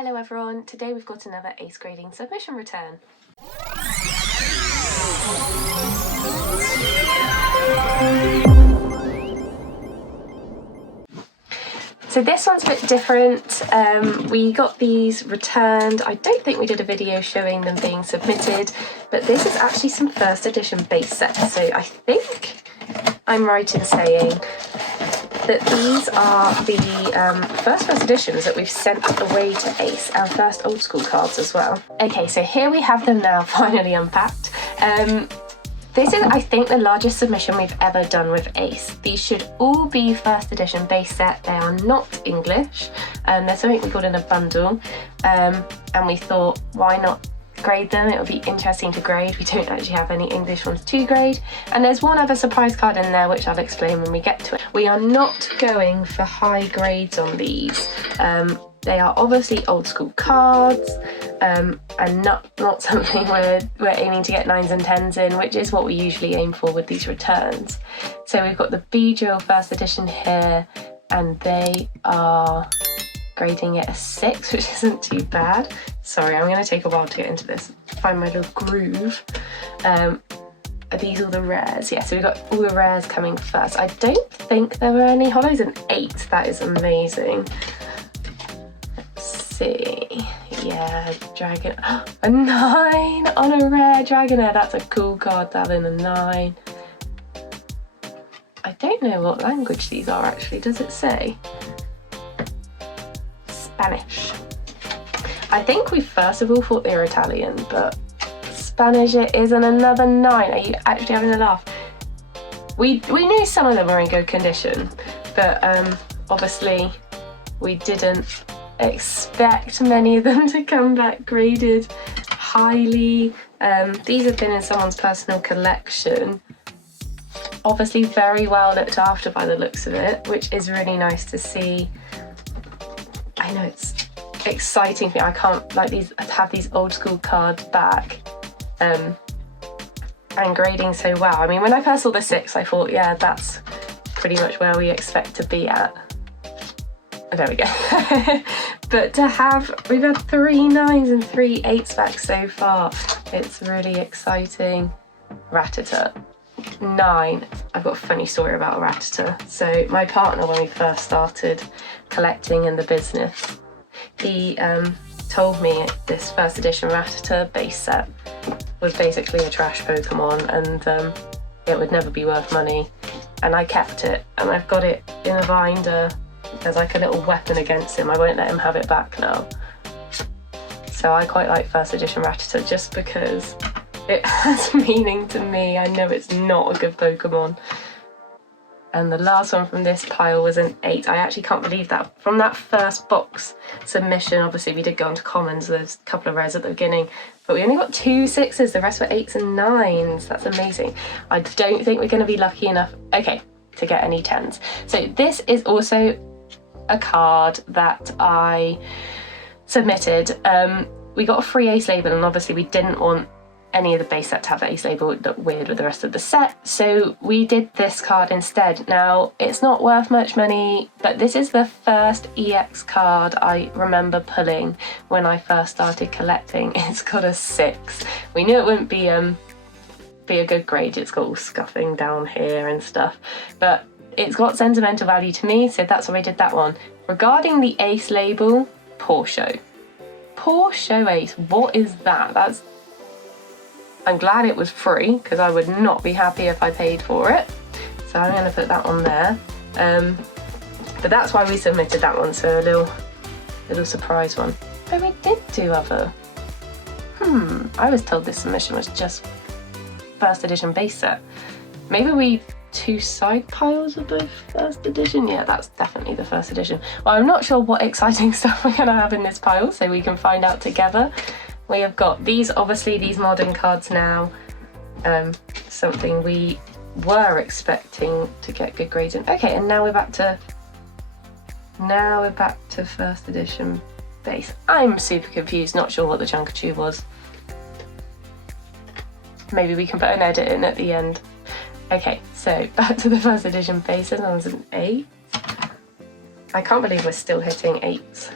Hello everyone, today we've got another ACE grading submission return. So this one's a bit different. We got these returned. I don't think we did a video showing them being submitted, but this is actually some first edition base sets. So I think I'm right in saying that these are the first editions that we've sent away to ACE, our first old school cards as well. Okay, so here we have them now, finally unpacked. This is, I think, the largest submission we've ever done with ACE. These should all be first edition base set. They are not English. They're something we got in a bundle, and we thought, why not grade them? It would be interesting to grade. We don't actually have any English ones to grade, and there's one other surprise card in there which I'll explain when we get to it. We are not going for high grades on these. They are obviously old school cards, and not something we're aiming to get 9s and 10s in, which is what we usually aim for with these returns. So we've got the B-Drill first edition here, and they are grading it a 6, which isn't too bad. Sorry, I'm going to take a while to get into this, find my little groove. Are these all the rares? Yeah, so we've got all the rares coming first. I don't think there were any hollows. An 8, that is amazing. Let's see. Yeah, dragon. A 9 on a rare Dragonair. That's a cool card to have in a 9. I don't know what language these are actually. Does it say? Spanish. I think we first of all thought they were Italian, but Spanish it is, and another 9. Are you actually having a laugh? We knew some of them were in good condition, but obviously we didn't expect many of them to come back graded highly. These have been in someone's personal collection. Obviously very well looked after by the looks of it, which is really nice to see. I know it's exciting for me. I can't have these old school cards back and grading so well. I mean, when I first saw the 6, I thought, yeah, that's pretty much where we expect to be at. There we go. But we've had 3 9s and 3 8s back so far. It's really exciting. Rattata. 9. I've got a funny story about Rattata. So my partner, when we first started collecting in the business, he told me this first edition Rattata base set was basically a trash Pokemon, and it would never be worth money. And I kept it, and I've got it in a binder as like a little weapon against him. I won't let him have it back now. So I quite like first edition Rattata just because it has meaning to me. I know it's not a good Pokemon. And the last one from this pile was an 8. I actually can't believe that. From that first box submission, obviously we did go on to commons, there's a couple of rares at the beginning, but we only got 2 6s, the rest were 8s and 9s. That's amazing. I don't think we're going to be lucky enough, okay, to get any 10s. So this is also a card that I submitted. We got a free ACE label, and obviously we didn't want any of the base set to have the ACE label. It looked weird with the rest of the set, so we did this card instead. Now, it's not worth much money, but this is the first EX card I remember pulling when I first started collecting. It's got a 6. We knew it wouldn't be a good grade. It's got all scuffing down here and stuff, but it's got sentimental value to me, so that's why I did that one. Regarding the ACE label, poor show. Poor show ACE, what is that? I'm glad it was free, because I would not be happy if I paid for it. So I'm going to put that on there. But that's why we submitted that one, so a little surprise one. But we did do other. I was told this submission was just first edition base set. Maybe we 2 side piles of both first edition? Yeah, that's definitely the first edition. Well, I'm not sure what exciting stuff we're going to have in this pile, so we can find out together. We have got these, obviously these modern cards now, something we were expecting to get good grades in. Okay, and now we're back to first edition base. I'm super confused, not sure what the Chunkachu was. Maybe we can put an edit in at the end. Okay, so back to the first edition base. This one's an 8. I can't believe we're still hitting 8s.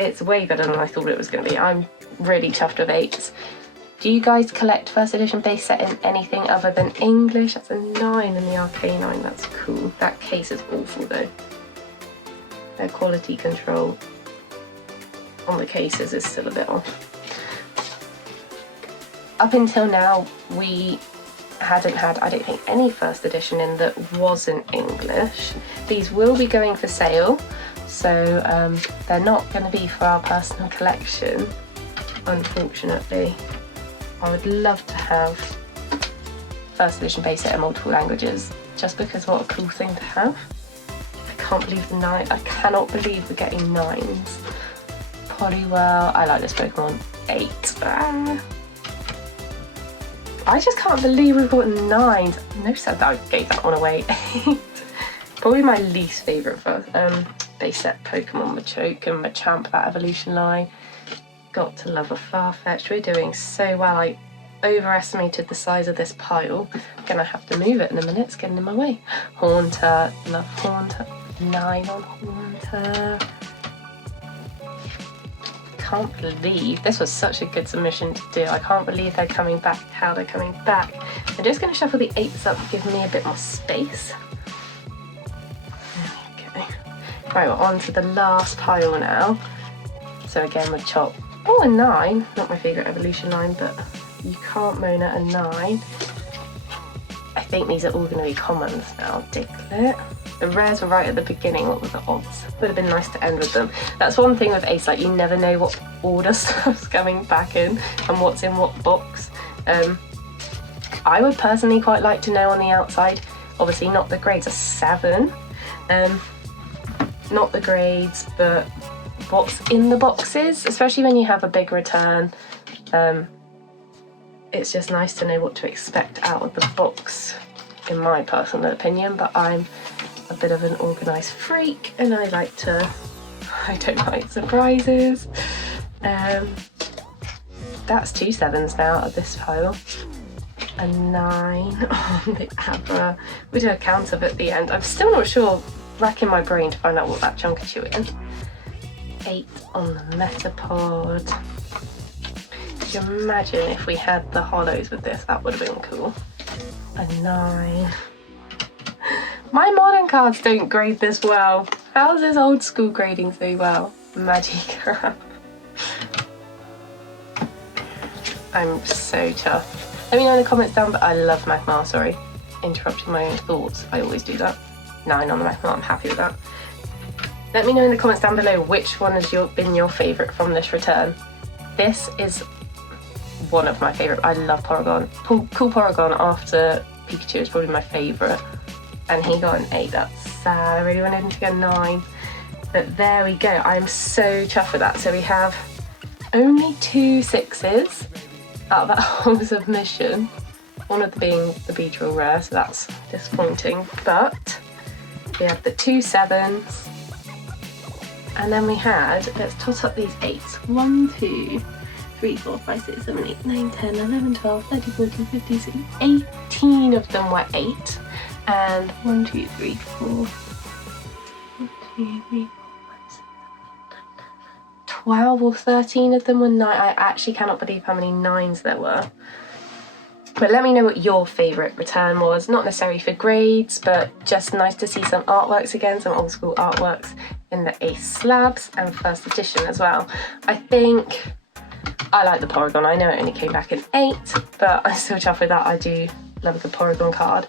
It's way better than I thought it was going to be. I'm really chuffed with 8s. Do you guys collect first edition base set in anything other than English? That's a 9 in the Arcanine. That's cool. That case is awful though. Their quality control on the cases is still a bit off. Up until now, we hadn't had, I don't think, any first edition in that wasn't English. These will be going for sale, so they're not going to be for our personal collection, unfortunately. I would love to have first edition base set in multiple languages, just because what a cool thing to have. I can't believe the 9. I cannot believe we're getting 9s. Poliwhirl, I like this Pokemon. 8. Ah. I just can't believe we've got 9s. No said that I gave that one away. 8. Probably my least favourite base set Pokemon, Machoke and Machamp, that evolution line. Got to love a Farfetch'd. We're doing so well. I overestimated the size of this pile. I'm gonna have to move it in a minute. It's getting in my way. Haunter, love Haunter. 9 on Haunter. Can't believe this was such a good submission to do. I can't believe they're coming back, how they're coming back. I'm just going to shuffle the 8s up, giving me a bit more space. There we go. Right, we're on to the last pile now. So again with Chop. Oh, a 9. Not my favourite evolution line, but you can't moan at a 9. I think these are all going to be commons now. Diglett. The rares were right at the beginning. What were the odds? Would have been nice to end with them. That's one thing with Ace, like you never know what order stuff's coming back in and what's in what box. I would personally quite like to know on the outside, obviously not the grades, a 7. Not the grades, but what's in the boxes, especially when you have a big return. It's just nice to know what to expect out of the box, in my personal opinion, but I'm a bit of an organised freak and I don't like surprises. That's 2 7s now out of this pile. A 9 on the Abra. We do a count up at the end. I'm still not sure, racking my brain to find out what that Chunkachu is. 8 on the Metapod. Could you imagine if we had the hollows with this? That would have been cool. A 9. My modern cards don't grade this well. How's this old school grading so well? Magikarp. I'm so tough. Let me know in the comments down, but I love Magmar, sorry. Interrupting my own thoughts. I always do that. 9 on the Magmar, I'm happy with that. Let me know in the comments down below which one has been your favourite from this return. This is one of my favourite. I love Porygon. Cool Porygon after Pikachu is probably my favourite. And he got an 8, that's sad. I really wanted him to get a 9. But there we go, I'm so chuffed with that. So we have only 2 6s out of that whole submission. One of them being the Beedrill rare, so that's disappointing. But we have the 2 7s. And then we had, let's toss up these 8s. 1, 2, 3, 4, 5, 6, 7, 8, 9, 10, 11, 12, 13, 14, 15, 16, 18 of them were 8. And 1, 2, 3, 4, 1, 2, 3, 4, 5, 6, 12 or 13 of them were 9. I actually cannot believe how many 9s there were. But let me know what your favourite return was. Not necessarily for grades, but just nice to see some artworks again, some old school artworks in the Ace slabs and first edition as well. I think I like the Porygon. I know it only came back in 8, but I'm still chuffed with that. I do love a good Porygon card.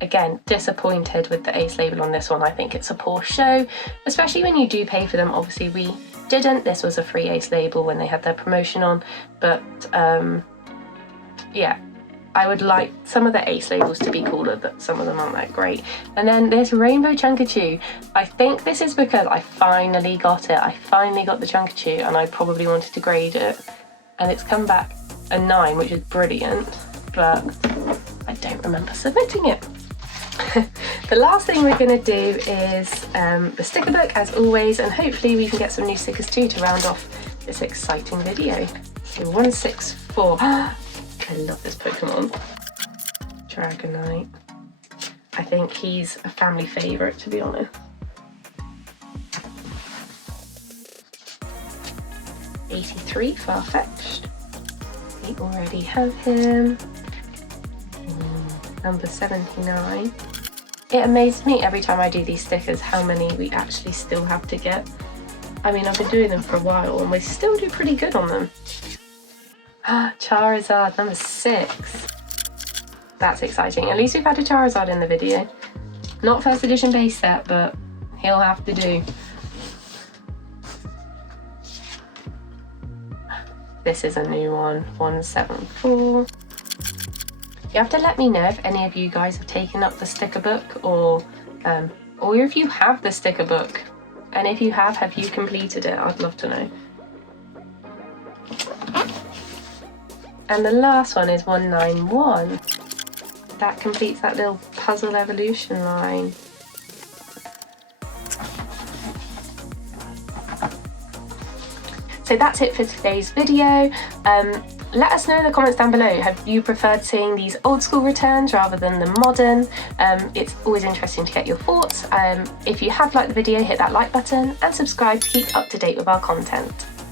Again, disappointed with the Ace label on this one. I think it's a poor show, especially when you do pay for them. Obviously we didn't. This was a free Ace label when they had their promotion on, but yeah, I would like some of the Ace labels to be cooler, but some of them aren't that great. And then this Rainbow Chunkachu, I think this is because I finally got it. I finally got the Chunkachu and I probably wanted to grade it, and it's come back a 9, which is brilliant, but I don't remember submitting it. The last thing we're going to do is the sticker book as always, and hopefully we can get some new stickers too to round off this exciting video. So 164. I love this Pokemon. Dragonite. I think he's a family favourite, to be honest. 83, Farfetched. We already have him. Number 79. It amazes me every time I do these stickers how many we actually still have to get. I mean, I've been doing them for a while and we still do pretty good on them. Charizard, number 6. That's exciting. At least we've had a Charizard in the video. Not first edition base set, but he'll have to do. This is a new one, 174. You have to let me know if any of you guys have taken up the sticker book or if you have the sticker book. And if you have you completed it? I'd love to know. And the last one is 191. That completes that little puzzle evolution line. So that's it for today's video. Let us know in the comments down below, have you preferred seeing these old school returns rather than the modern? It's always interesting to get your thoughts. If you have liked the video, hit that like button and subscribe to keep up to date with our content.